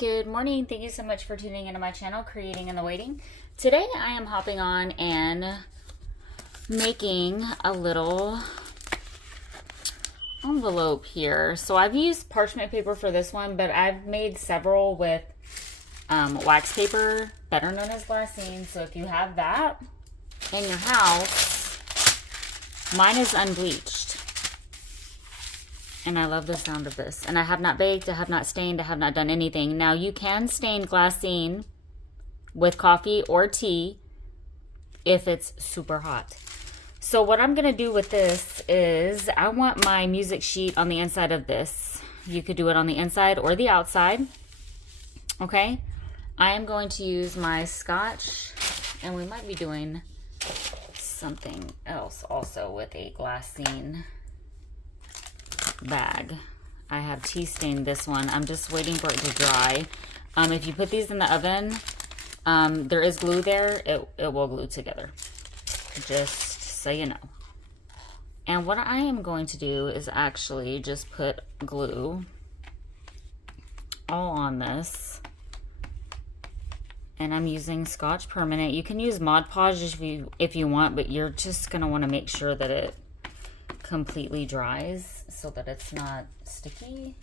Good morning. Thank you so much for tuning into my channel, Creating in the Waiting. Today I am hopping on and making a little envelope here. So I've used parchment paper for this one, but I've made several with wax paper, better known as Glassine. So if you have that in your house, mine is unbleached. And I love the sound of this. And I have not baked, I have not stained, I have not done anything. Now you can stain Glassine with coffee or tea if it's super hot. So what I'm gonna do with this is I want my music sheet on the inside of this. You could do it on the inside or the outside. Okay. I am going to use my scotch, and we might be doing something else also with a Glassine bag. I have tea stained this one. I'm just waiting for it to dry. If you put these in the oven, there is glue there. It will glue together. Just so you know. And what I am going to do is actually just put glue all on this. And I'm using Scotch Permanent. You can use Mod Podge if you want, but you're just going to want to make sure that it completely dries so that it's not sticky.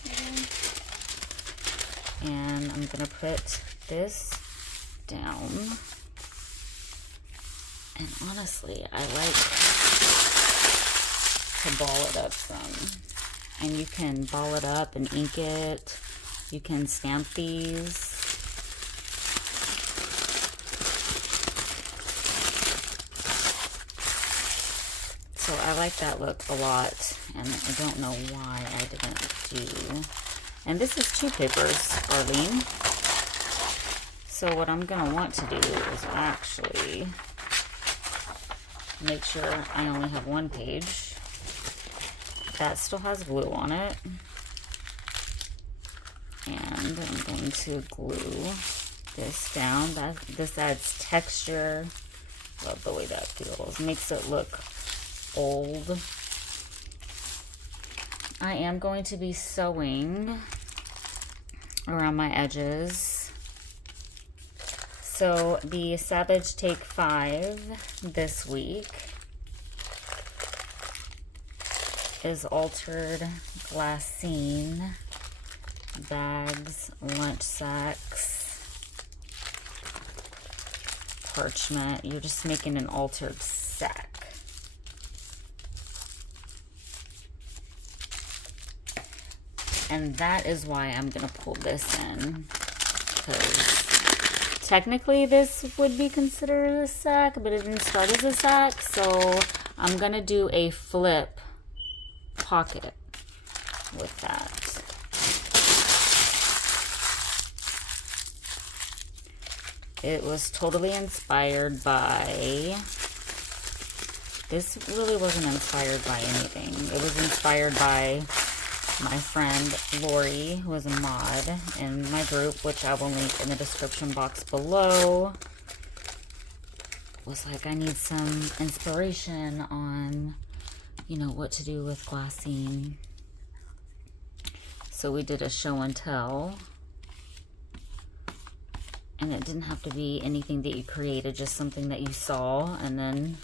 And I'm gonna put this down. And honestly, I like to ball it up some. And you can ball it up and ink it. You can stamp these. So I like that look a lot, and I don't know why I didn't do. And this is 2 papers, Arlene. So what I'm gonna want to do is actually make sure I only have 1 page. That still has glue on it. And I'm going to glue this down. This adds texture. Love the way that feels. Makes it look old. I am going to be sewing around my edges. So the Savage Take 5 this week is altered Glassine bags, lunch sacks, parchment. You're just making an altered sack. And that is why I'm going to pull this in, because technically this would be considered a sack, but it didn't start as a sack. So I'm going to do a flip pocket with that. It was totally inspired by, this really wasn't inspired by anything. It was inspired by my friend Lori, who is a mod in my group, which I will link in the description box below, was like, I need some inspiration on, you know, what to do with Glassine. So we did a show and tell. And it didn't have to be anything that you created, just something that you saw, and then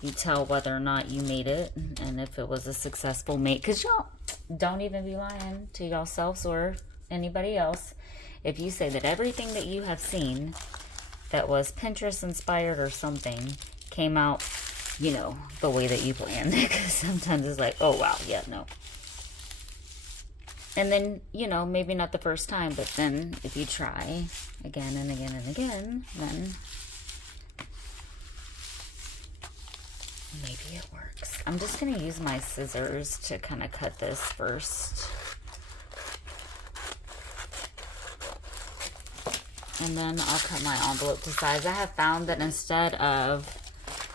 you tell whether or not you made it and if it was a successful make. Because y'all don't even be lying to yourselves or anybody else if you say that everything that you have seen that was Pinterest inspired or something came out, you know, the way that you planned. Because sometimes it's like, oh wow, yeah, no. And then, you know, maybe not the first time, but then if you try again and again and again, then maybe it works. I'm just going to use my scissors to kind of cut this first. And then I'll cut my envelope to size. I have found that instead of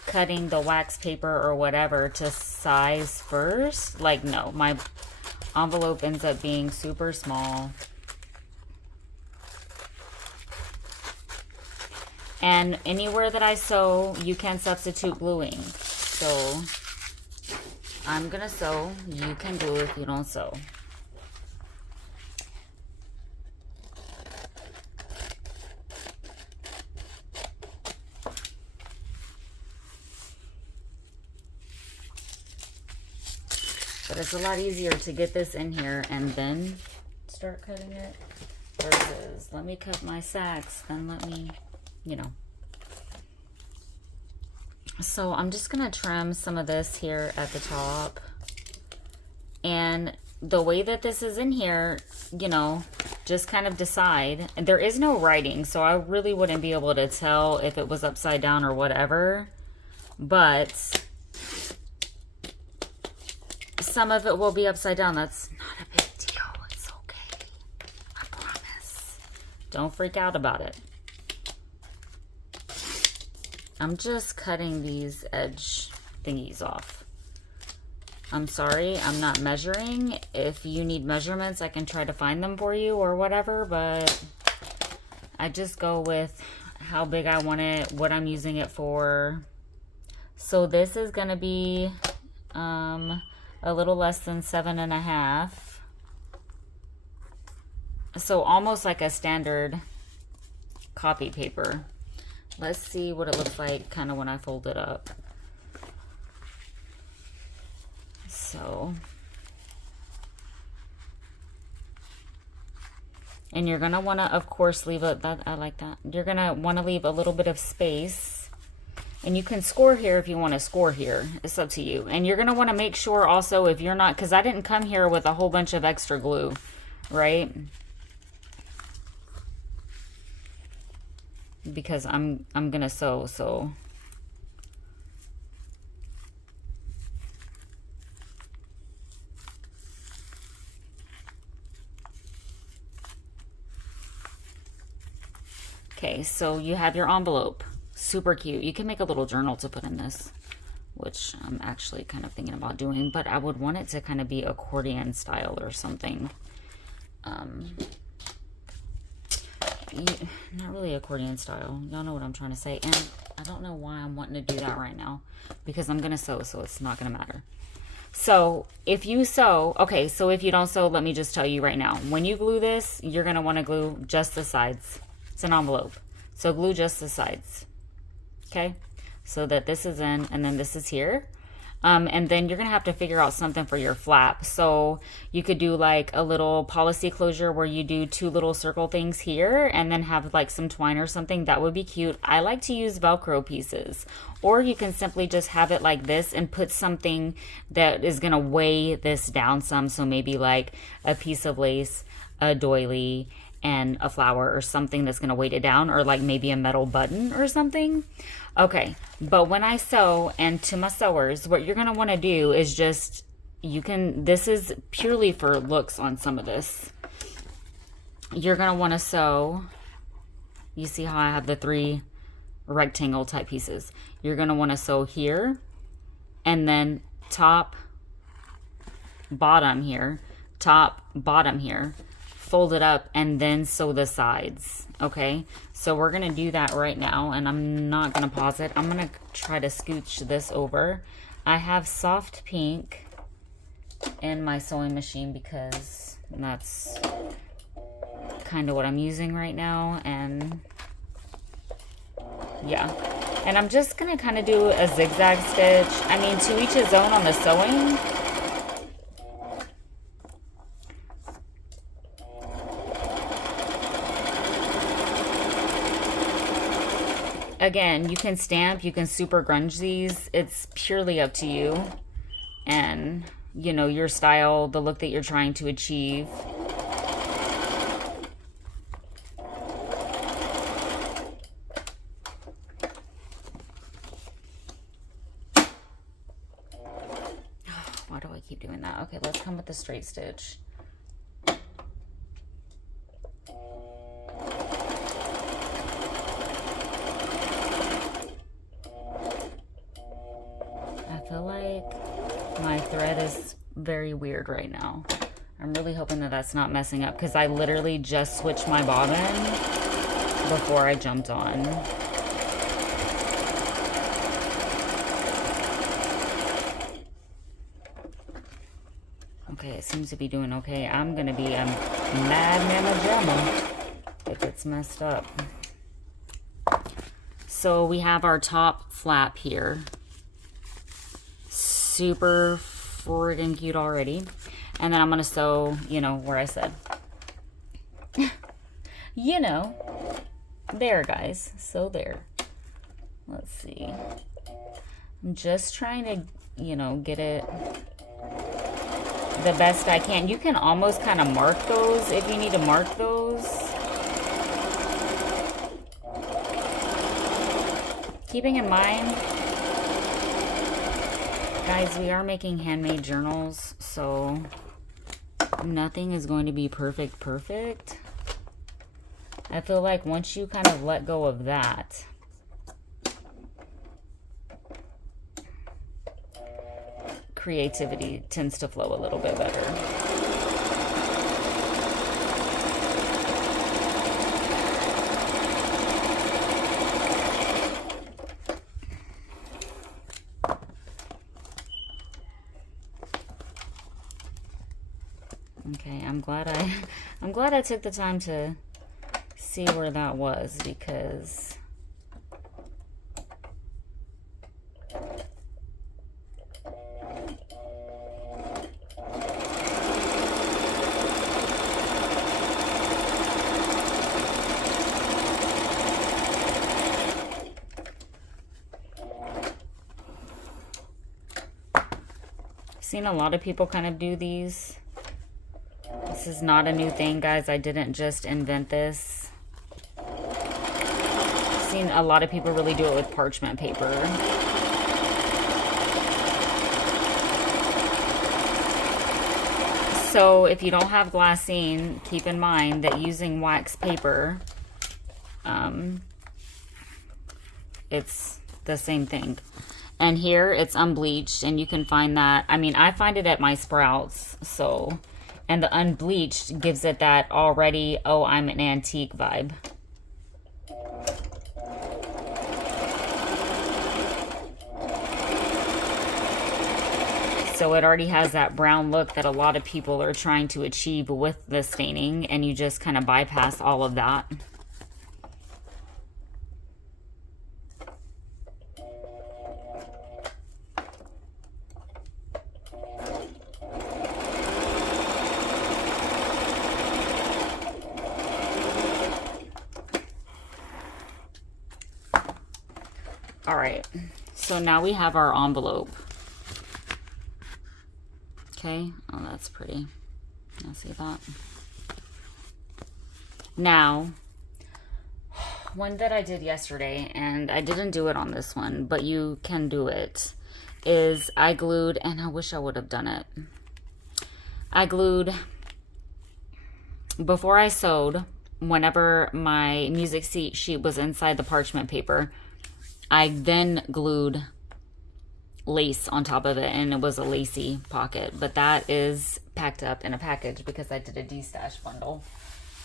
cutting the wax paper or whatever to size first, like, no, my envelope ends up being super small. And anywhere that I sew, you can substitute gluing. So I'm gonna sew, you can glue if you don't sew. But it's a lot easier to get this in here and then start cutting it versus let me cut my sacks, then let me, you know. So I'm just gonna trim some of this here at the top. And the way that this is in here, you know, just kind of decide. And there is no writing, so I really wouldn't be able to tell if it was upside down or whatever. But some of it will be upside down. That's not a big deal. It's okay. I promise. Don't freak out about it. I'm just cutting these edge thingies off. I'm sorry, I'm not measuring. If you need measurements, I can try to find them for you or whatever, but I just go with how big I want it, what I'm using it for. So this is gonna be a little less than 7.5. So almost like a standard copy paper. Let's see what it looks like kind of when I fold it up. So, and you're going to want to, of course, leave I like that. You're going to want to leave a little bit of space. And you can score here if you want to score here. It's up to you. And you're going to want to make sure also if you're not, because I didn't come here with a whole bunch of extra glue, right? Because I'm going to sew, so. Okay, so you have your envelope. Super cute. You can make a little journal to put in this, which I'm actually kind of thinking about doing, but I would want it to kind of be accordion style or something. Not really accordion style. Y'all know what I'm trying to say. And I don't know why I'm wanting to do that right now, because I'm going to sew, so it's not going to matter. So if you sew, okay, so if you don't sew, let me just tell you right now. When you glue this, you're going to want to glue just the sides. It's an envelope. So glue just the sides. Okay? So that this is in and then this is here. And then you're going to have to figure out something for your flap. So you could do like a little policy closure where you do 2 little circle things here and then have like some twine or something. That would be cute. I like to use Velcro pieces. Or you can simply just have it like this and put something that is going to weigh this down some. So maybe like a piece of lace, a doily, and a flower or something that's going to weight it down, or like maybe a metal button or something. Okay, but when I sew, and to my sewers, what you're going to want to do is just, this is purely for looks on some of this. You're going to want to sew, you see how I have the 3 rectangle type pieces. You're going to want to sew here, and then top, bottom here, top, bottom here. Fold it up and then sew the sides. Okay, so we're gonna do that right now, and I'm not gonna pause it. I'm gonna try to scooch this over. I have soft pink in my sewing machine because that's kind of what I'm using right now. And yeah, and I'm just gonna kind of do a zigzag stitch. I mean, to each his own on the sewing. Again, you can stamp, you can super grunge these. It's purely up to you and, you know, your style, the look that you're trying to achieve. Why do I keep doing that? Okay, let's come with the straight stitch. I feel like my thread is very weird right now. I'm really hoping that that's not messing up, because I literally just switched my bobbin before I jumped on. Okay, it seems to be doing okay. I'm gonna be a mad mama jamma if it's messed up. So we have our top flap here. Super friggin' cute already. And then I'm going to sew, you know, where I said. You know. There, guys. So there. Let's see. I'm just trying to, you know, get it the best I can. You can almost kind of mark those if you need to mark those. Keeping in mind, guys, we are making handmade journals, so nothing is going to be perfect. I feel like once you kind of let go of that, creativity tends to flow a little bit better. Okay, I'm glad I took the time to see where that was, because I've seen a lot of people kind of do these. This is not a new thing, guys. I didn't just invent this. I've seen a lot of people really do it with parchment paper. So if you don't have glassine, keep in mind that using wax paper, it's the same thing. And here it's unbleached, and you can find that. I mean, I find it at my Sprouts, so... And the unbleached gives it that already, oh, I'm an antique vibe. So it already has that brown look that a lot of people are trying to achieve with the staining, and you just kind of bypass all of that. All right, so now we have our envelope. Okay, oh, that's pretty. I'll see that. Now, one that I did yesterday, and I didn't do it on this one, but you can do it, is I glued, and I wish I would have done it. I glued, before I sewed, whenever my music sheet was inside the parchment paper, I then glued lace on top of it, and it was a lacy pocket, but that is packed up in a package because I did a de-stash bundle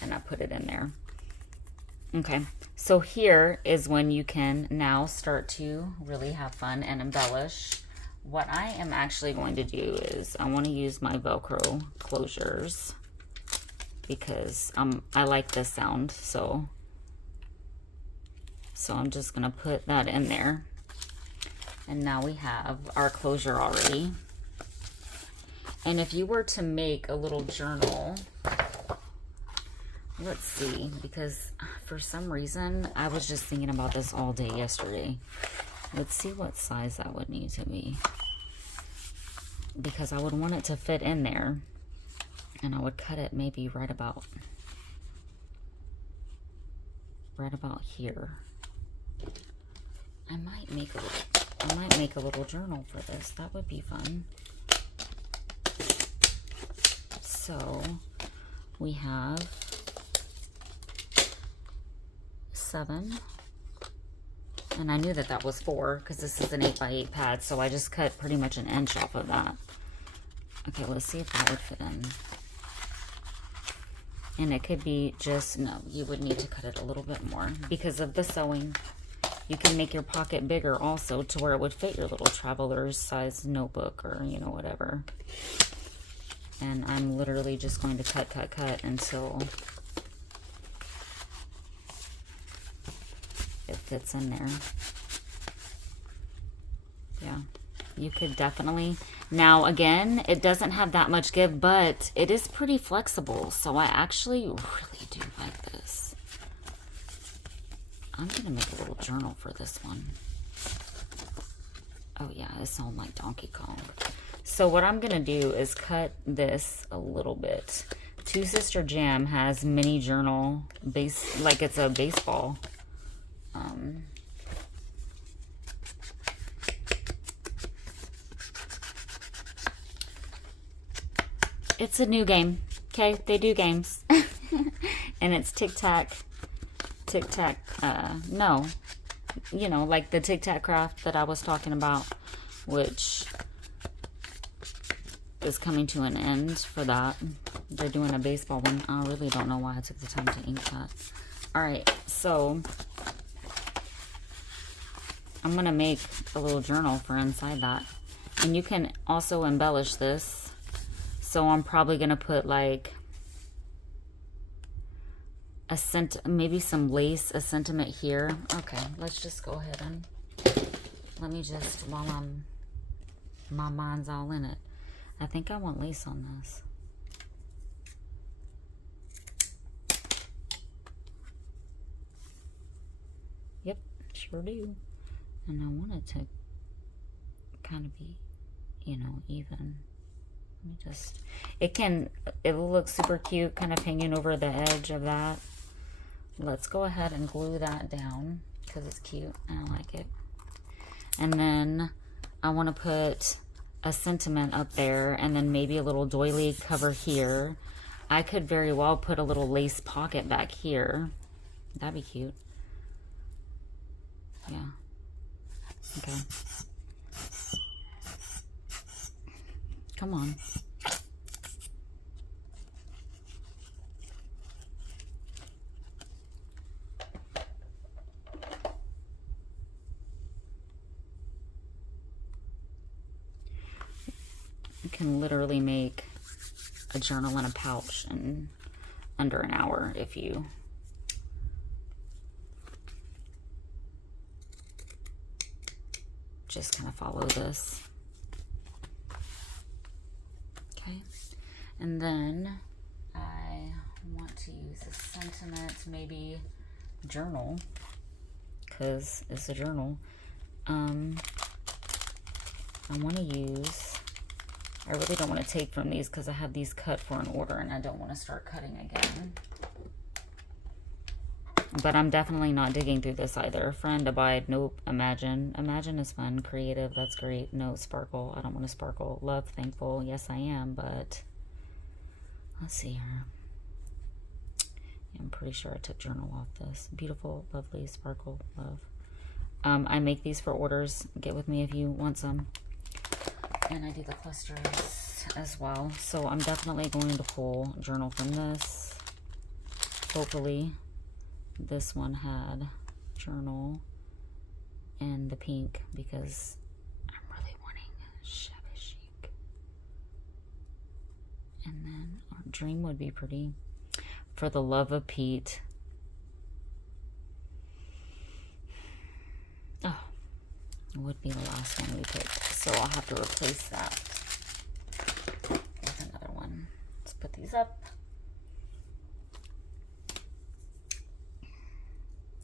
and I put it in there. Okay, so here is when you can now start to really have fun and embellish. What I am actually going to do is I want to use my Velcro closures because I like this sound, so I'm just going to put that in there. And now we have our closure already. And if you were to make a little journal, let's see, because for some reason, I was just thinking about this all day yesterday. Let's see what size that would need to be. Because I would want it to fit in there. And I would cut it maybe right about here. I might make a little journal for this. That would be fun. So we have 7, and I knew that was 4 because this is an 8x8 pad, so I just cut pretty much an inch off of that. Okay, let's see if that would fit in. And it could be just, no, you would need to cut it a little bit more because of the sewing. You can make your pocket bigger also to where it would fit your little traveler's size notebook or, you know, whatever. And I'm literally just going to cut until it fits in there. Yeah, You could definitely. Now, again, it doesn't have that much give, but it is pretty flexible. So I actually really do like this. I'm going to make a little journal for this one. Oh, yeah, it sounds like Donkey Kong. So what I'm going to do is cut this a little bit. Two Sister Jam has mini journal, like it's a baseball. It's a new game, okay? They do games. And it's tic-tac, no. You know, like the tic-tac craft that I was talking about, which is coming to an end for that. They're doing a baseball one. I really don't know why I took the time to ink that. All right, so I'm going to make a little journal for inside that. And you can also embellish this. So I'm probably going to put like maybe some lace, a sentiment here. Okay, let's just go ahead and let me just, while my mind's all in it. I think I want lace on this. Yep, sure do. And I want it to kind of be, you know, even. Let me just, it'll look super cute, kind of hanging over the edge of that. Let's go ahead and glue that down because it's cute and I like it. And then I want to put a sentiment up there and then maybe a little doily cover here. I could very well put a little lace pocket back here. That'd be cute. Yeah. Okay. Come on. You can literally make a journal in a pouch in under an hour if you just kind of follow this. Okay, and then I want to use a sentiment, maybe journal, because it's a journal. I want to use, I really don't want to take from these because I have these cut for an order and I don't want to start cutting again. But I'm definitely not digging through this either. Friend, abide, nope. Imagine. Imagine is fun. Creative, that's great. No, sparkle. I don't want to sparkle. Love, thankful. Yes, I am, but let's see here. I'm pretty sure I took journal off this. Beautiful, lovely, sparkle, love. I make these for orders. Get with me if you want some. And I do the clusters as well. So I'm definitely going to pull journal from this. Hopefully. This one had journal and the pink because I'm really wanting shabby chic. And then our dream would be pretty. For the love of Pete. Oh, it would be the last one we picked. So I'll have to replace that with another one. Let's put these up.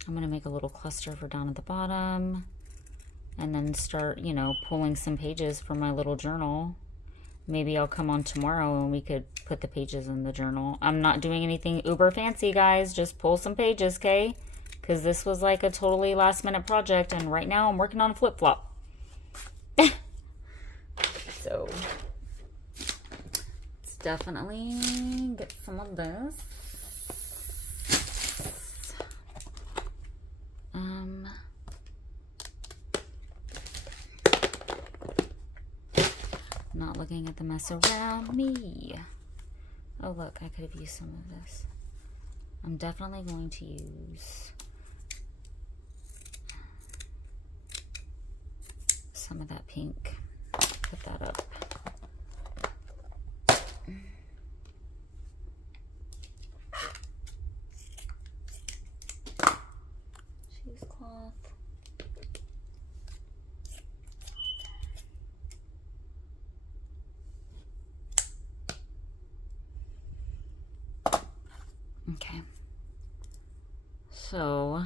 I'm going to make a little cluster for down at the bottom and then start, you know, pulling some pages for my little journal. Maybe I'll come on tomorrow and we could put the pages in the journal. I'm not doing anything uber fancy, guys. Just pull some pages, okay? Because this was like a totally last minute project and right now I'm working on a flip-flop. So, let's definitely get some of this. Not looking at the mess around me. Oh look, I could have used some of this. I'm definitely going to use some of that pink. Put that up. Cheesecloth. Okay. So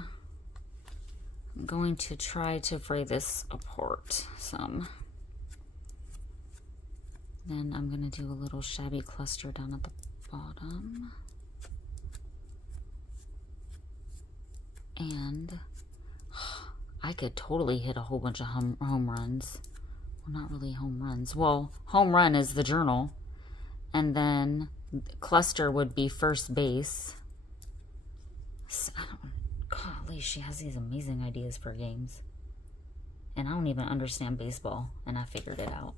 I'm going to try to fray this apart some. Then I'm going to do a little shabby cluster down at the bottom. And I could totally hit a whole bunch of home runs. Well, not really home runs. Well, home run is the journal. And then cluster would be first base. So golly, she has these amazing ideas for games. And I don't even understand baseball. And I figured it out.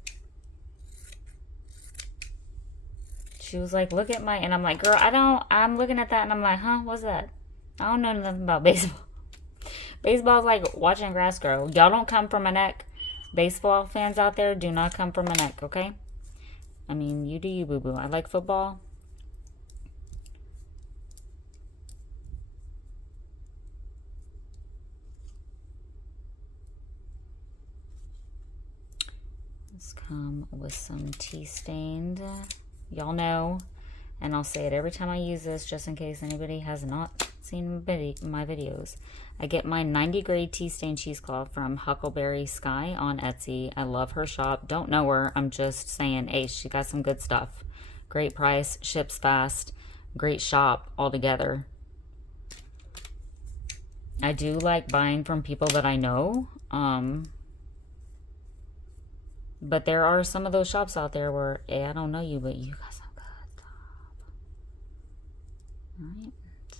She was like, look at my... And I'm like, girl, I'm looking at that and I'm like, huh, what's that? I don't know nothing about baseball. Baseball is like watching grass grow. Y'all don't come from a neck. Baseball fans out there, do not come from a neck, okay? I mean, you do you, boo-boo. I like football. Let's come with some tea stained. Y'all know, and I'll say it every time I use this, just in case anybody has not seen my videos. I get my 90 grade tea stained cheesecloth from Huckleberry Sky on Etsy. I love her shop. Don't know her. I'm just saying, hey, she got some good stuff. Great price, ships fast, great shop altogether. I do like buying from people that I know. But there are some of those shops out there where, hey, I don't know you, but you got some good stuff. Alright,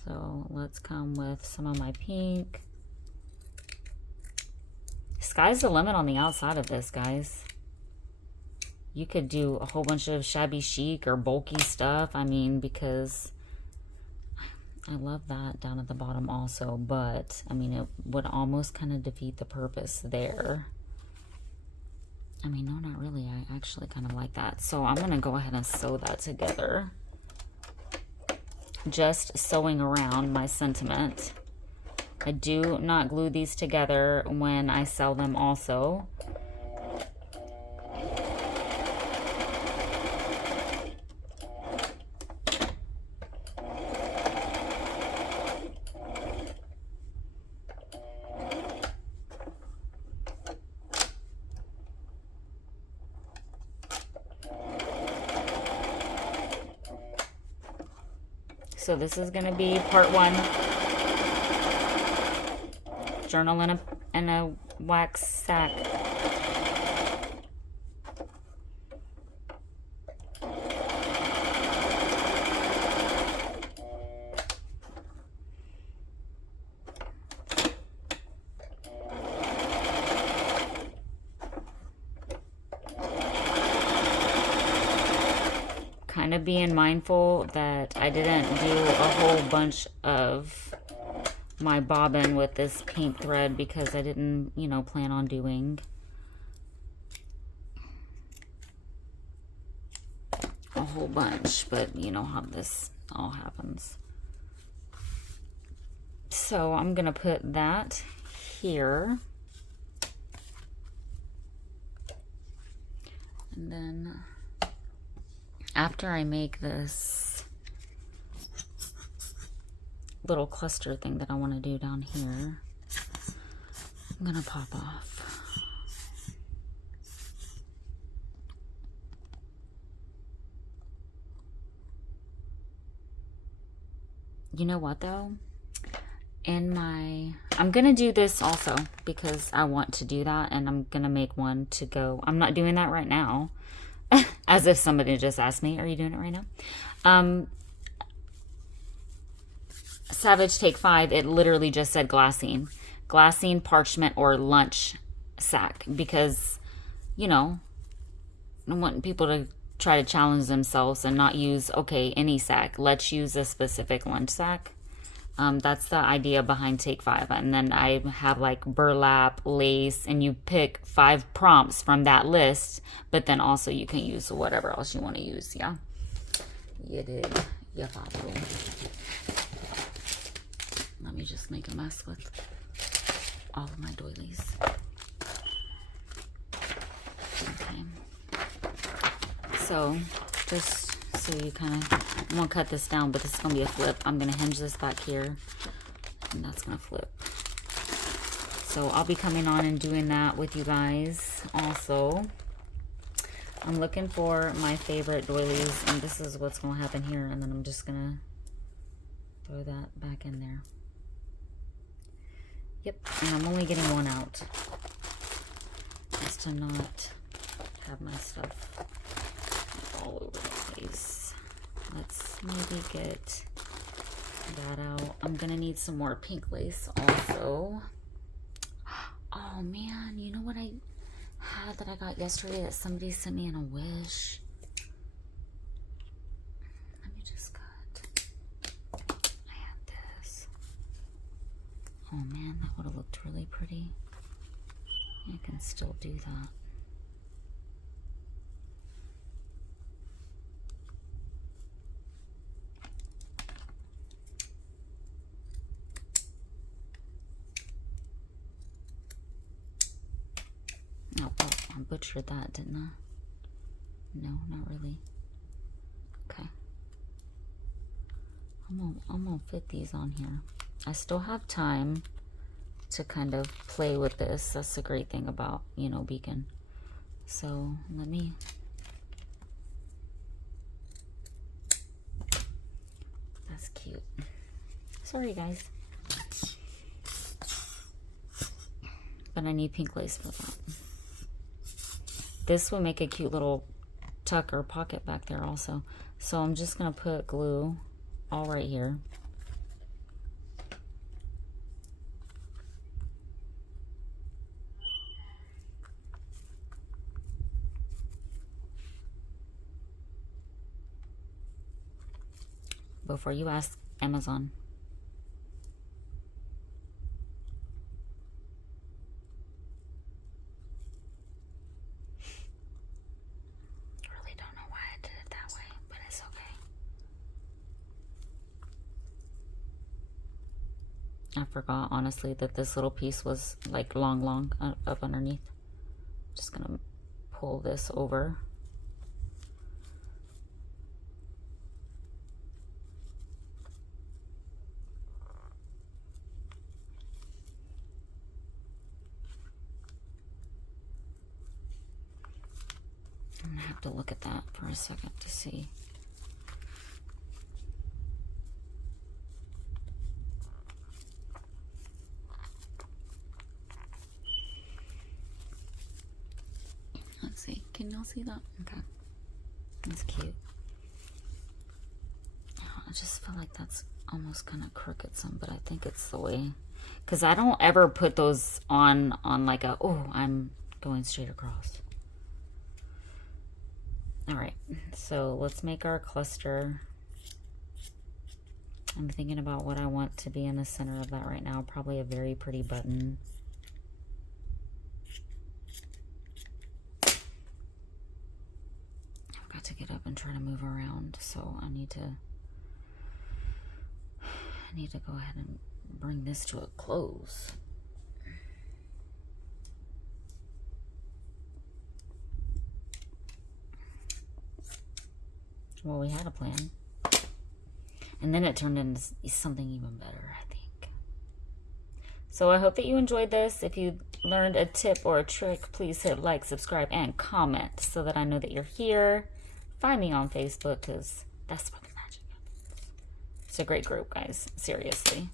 so let's come with some of my pink. Sky's the limit on the outside of this, guys. You could do a whole bunch of shabby chic or bulky stuff. I mean, because I love that down at the bottom also, but I mean, it would almost kind of defeat the purpose there. I mean, no, not really. I actually kind of like that. So I'm going to go ahead and sew that together. Just sewing around my sentiment. I do not glue these together when I sell them also. So this is going to be part 1. Journal in a wax sack. Kind of being mindful that I didn't do a whole bunch of my bobbin with this pink thread because I didn't, you know, plan on doing a whole bunch, but you know how this all happens. So I'm gonna put that here, and then after I make this little cluster thing that I want to do down here, I'm gonna pop off. You know what though? I'm gonna do this also because I want to do that, and I'm gonna make one to go. I'm not doing that right now. As if somebody just asked me, are you doing it right now? Savage Take 5, it literally just said glassine. Glassine, parchment, or lunch sack. Because, you know, I want people to try to challenge themselves and not use, okay, any sack. Let's use a specific lunch sack. That's the idea behind Take 5. And then I have like burlap, lace, and you pick 5 prompts from that list, but then also you can use whatever else you want to use, yeah? You did. Yeah, Pablo. Let me just make a mess with all of my doilies. Okay. So, just so you kind of, I'm going to cut this down, but this is going to be a flip. I'm going to hinge this back here, and that's going to flip. So I'll be coming on and doing that with you guys also. I'm looking for my favorite doilies, and this is what's going to happen here, and then I'm just going to throw that back in there. Yep, and I'm only getting one out, just to not have my stuff all over the place. Let's maybe get that out. I'm gonna need some more pink lace also. Oh man, you know what I had that I got yesterday that somebody sent me in a Wish? Let me just cut. I had this. Oh man, that would have looked really pretty. I can still do that. Oh, I butchered that, didn't I? No, not really. Okay. I'm gonna fit these on here. I still have time to kind of play with this. That's the great thing about, you know, Beacon. So let me, that's cute. Sorry guys, but I need pink lace for that. This will make a cute little tuck or pocket back there also. So I'm just gonna put glue all right here. Before you ask Amazon. I really don't know why I did it that way, but it's okay. I forgot, honestly, that this little piece was like long up underneath. Just gonna pull this over. I'm gonna have to look at that for a second to see. Let's see, can y'all see that? Okay, that's cute. I just feel like that's almost kind of crooked some, but I think it's the way, because I don't ever put those on like a, oh, I'm going straight across. All right, so let's make our cluster. I'm thinking about what I want to be in the center of that right now. Probably a very pretty button. I've got to get up and try to move around, so I need to go ahead and bring this to a close. Well, we had a plan. And then it turned into something even better, I think. So I hope that you enjoyed this. If you learned a tip or a trick, please hit like, subscribe, and comment so that I know that you're here. Find me on Facebook, because that's where the magic happens. It's a great group, guys. Seriously.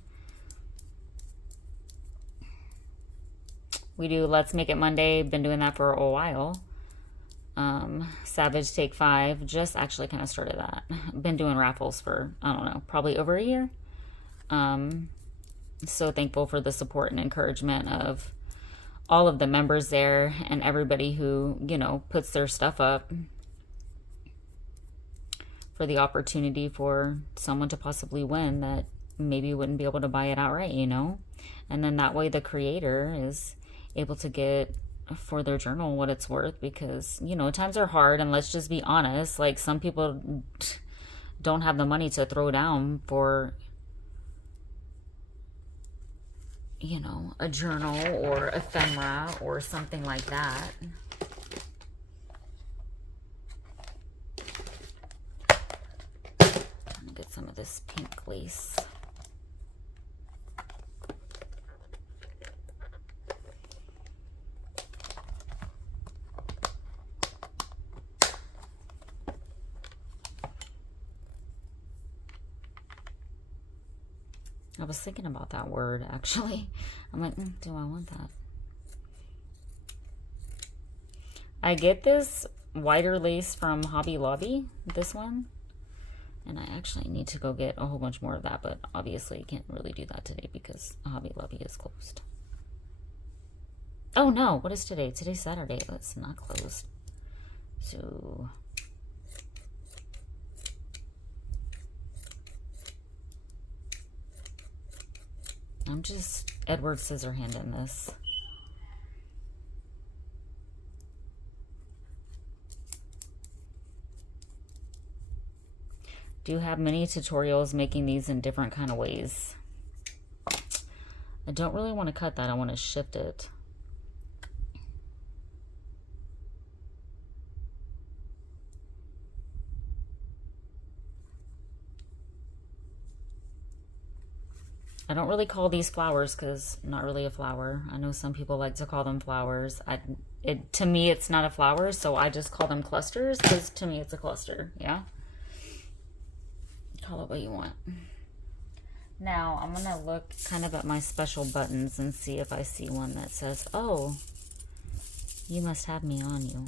We do Let's Make It Monday. Been doing that for a while. Savage Take 5, just actually kind of started that. Been doing raffles for, I don't know, probably over a year. So thankful for the support and encouragement of all of the members there and everybody who, you know, puts their stuff up for the opportunity for someone to possibly win that maybe wouldn't be able to buy it outright, you know? And then that way the creator is able to get for their journal what it's worth, because, you know, times are hard, and let's just be honest, like, some people don't have the money to throw down for, you know, a journal or ephemera or something like that. lace. I was thinking about that word, actually. I'm like, do I want that? I get this wider lace from Hobby Lobby, this one. And I actually need to go get a whole bunch more of that, but obviously I can't really do that today because Hobby Lobby is closed. Oh no, what is today? Today's Saturday. It's not closed. So... I'm just Edward Scissorhanding this. Do have many tutorials making these in different kind of ways. I don't really want to cut that. I want to shift it. I don't really call these flowers because not really a flower. I know some people like to call them flowers. To me, it's not a flower, so I just call them clusters because to me, it's a cluster. Yeah. Call it what you want. Now, I'm going to look kind of at my special buttons and see if I see one that says, oh, you must have me on you.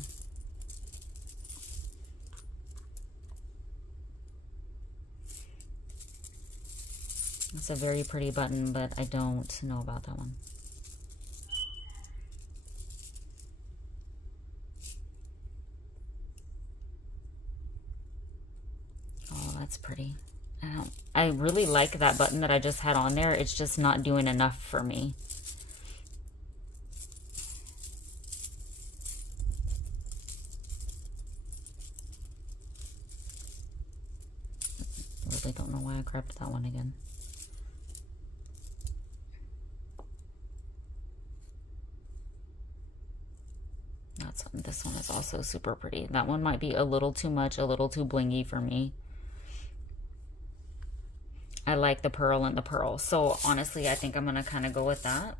It's a very pretty button, but I don't know about that one. Oh, that's pretty. I really like that button that I just had on there. It's just not doing enough for me. I really don't know why I grabbed that one again. This one is also super pretty. That one might be a little too much, a little too blingy for me. I like the pearl and the pearl. So honestly, I think I'm going to kind of go with that.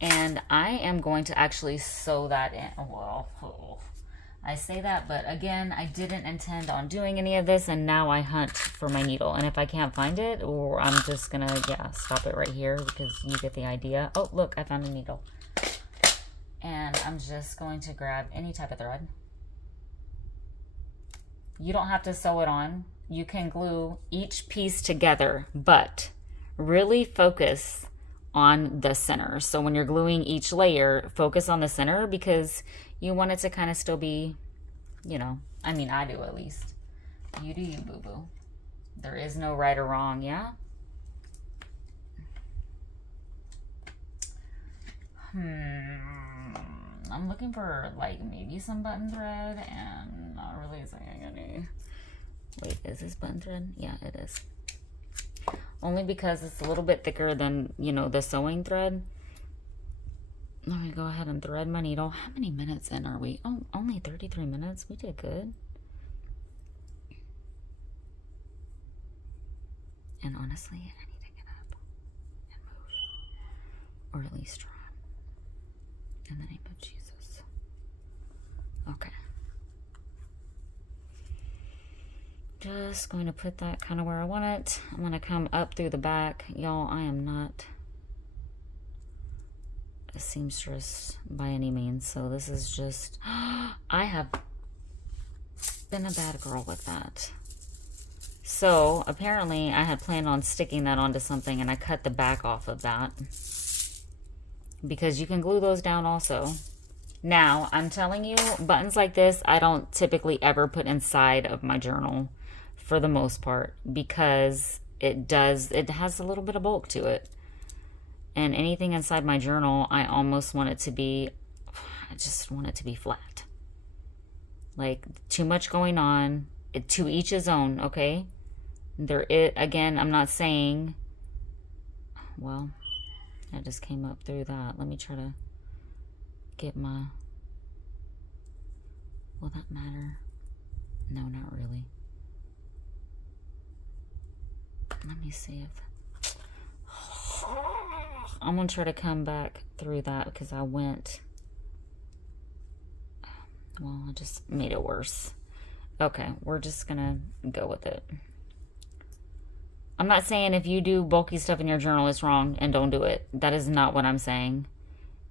And I am going to actually sew that in. Well, I say that, but again, I didn't intend on doing any of this, and now I hunt for my needle. And if I can't find it, or I'm just going to, yeah, stop it right here because you get the idea. Oh, look, I found a needle. And I'm just going to grab any type of thread. You don't have to sew it on. You can glue each piece together, but really focus on the center. So when you're gluing each layer, focus on the center because you want it to kind of still be, you know, I mean, I do at least. You do you, boo-boo. There is no right or wrong, yeah? I'm looking for like maybe some button thread and not really seeing any. Wait, is this button thread? Yeah, it is. Only because it's a little bit thicker than, you know, the sewing thread. Let me go ahead and thread my needle. How many minutes in are we? Oh, only 33 minutes. We did good. And honestly, I need to get up and move. Or at least try. In the name of Jesus. Okay. Just going to put that kind of where I want it. I'm going to come up through the back. Y'all, I am not a seamstress by any means. So this is just, I have been a bad girl with that. So apparently I had planned on sticking that onto something and I cut the back off of that. Because you can glue those down also. Now, I'm telling you, buttons like this, I don't typically ever put inside of my journal for the most part because it has a little bit of bulk to it. And anything inside my journal, I almost want it to be, I just want it to be flat. Like, too much going on. To each his own, okay? Again, I'm not saying, well, I just came up through that. Let me try to get my, will that matter? No, not really. Let me see if... I'm going to try to come back through that because I went... Well, I just made it worse. Okay, we're just going to go with it. I'm not saying if you do bulky stuff in your journal is wrong and don't do it. That is not what I'm saying.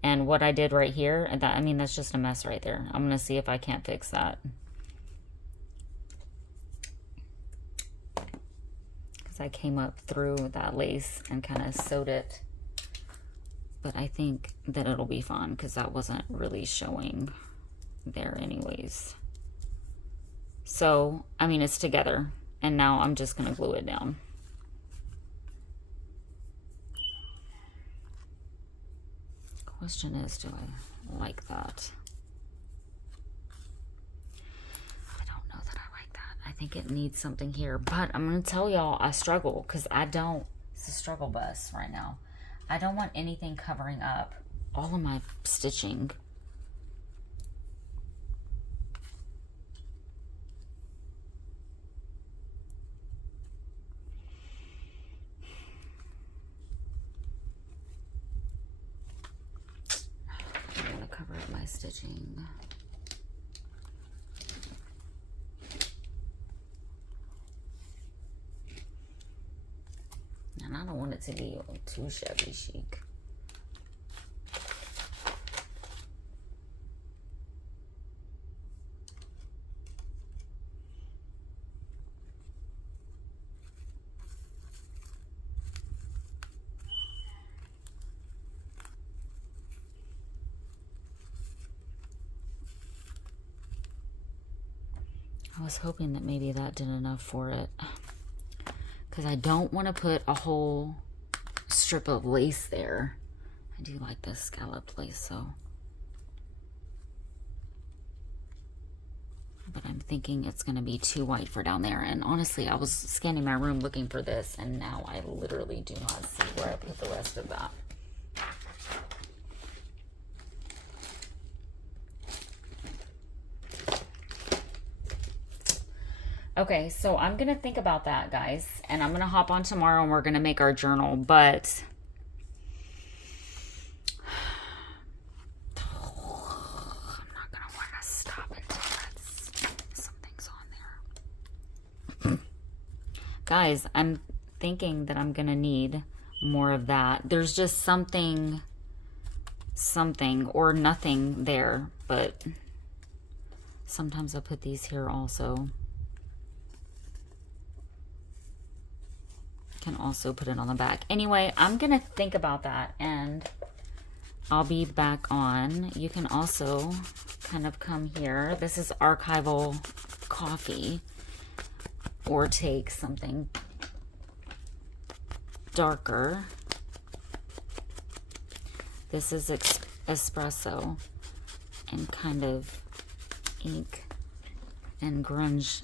And what I did right here, I mean, that's just a mess right there. I'm going to see if I can't fix that. Because I came up through that lace and kind of sewed it. But I think that it'll be fun because that wasn't really showing there anyways. So, I mean, it's together. And now I'm just going to glue it down. Question is, do I like that? I don't know that I like that. I think it needs something here. But I'm going to tell y'all, I struggle because I don't. It's a struggle bus right now. I don't want anything covering up all of my stitching. Cover up my stitching. And I don't want it to be too shabby chic. I was hoping that maybe that did enough for it. Because I don't want to put a whole strip of lace there. I do like this scalloped lace, so. But I'm thinking it's going to be too white for down there. And honestly, I was scanning my room looking for this, and now I literally do not see where I put the rest of that. Okay, so I'm going to think about that, guys. And I'm going to hop on tomorrow and we're going to make our journal. But I'm not going to want to stop until something's on there. Guys, I'm thinking that I'm going to need more of that. There's just something or nothing there. But sometimes I put these here also. Can also put it on the back. Anyway, I'm gonna think about that and I'll be back on. You can also kind of come here. This is archival coffee, or take something darker. This is espresso, and kind of ink and grunge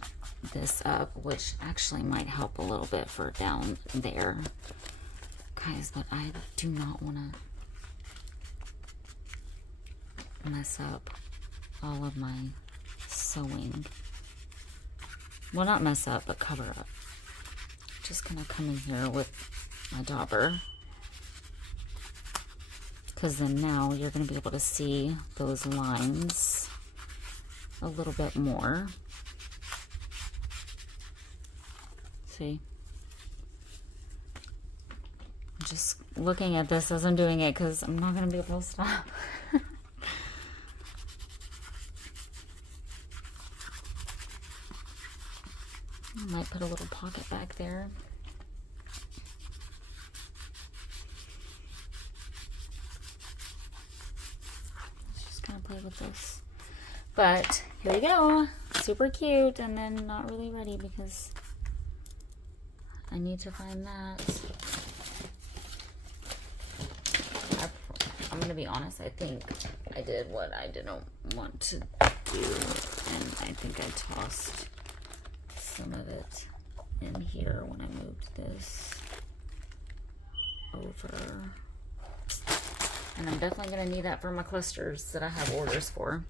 this up, which actually might help a little bit for down there, guys. But I do not want to mess up all of my sewing. Well, not mess up, but cover up. Just gonna come in here with my dauber, because then now you're gonna be able to see those lines a little bit more. See? I'm just looking at this as I'm doing it because I'm not going to be able to stop. I might put a little pocket back there. Let's just kind of play with this. But here we go. Super cute, and then not really ready because I need to find that. I'm gonna be honest, I think I did what I didn't want to do, and I think I tossed some of it in here when I moved this over. And I'm definitely gonna need that for my clusters that I have orders for.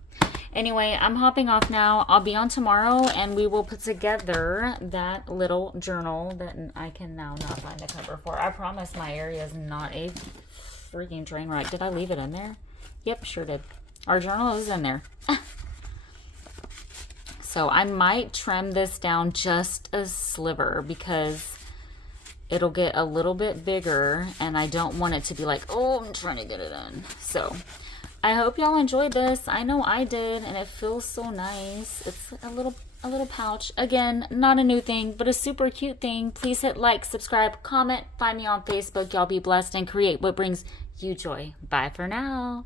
Anyway, I'm hopping off now. I'll be on tomorrow, and we will put together that little journal that I can now not find the cover for. I promise my area is not a freaking train wreck. Did I leave it in there? Yep, sure did. Our journal is in there. So I might trim this down just a sliver because it'll get a little bit bigger, and I don't want it to be like, oh, I'm trying to get it in. So I hope y'all enjoyed this. I know I did, and it feels so nice. It's a little pouch. Again, not a new thing, but a super cute thing. Please hit like, subscribe, comment, find me on Facebook. Y'all be blessed and create what brings you joy. Bye for now.